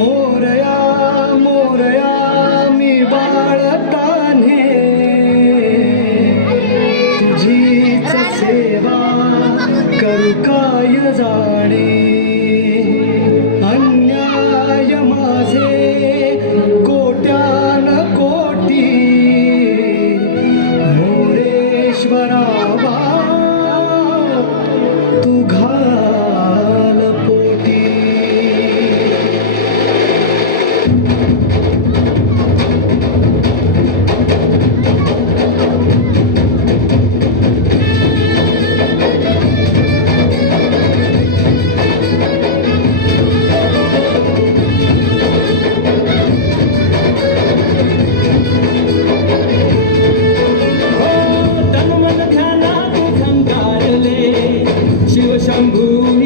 मोरया मोरया मी बाळताने. तुझीच सेवा करू काय जा 想不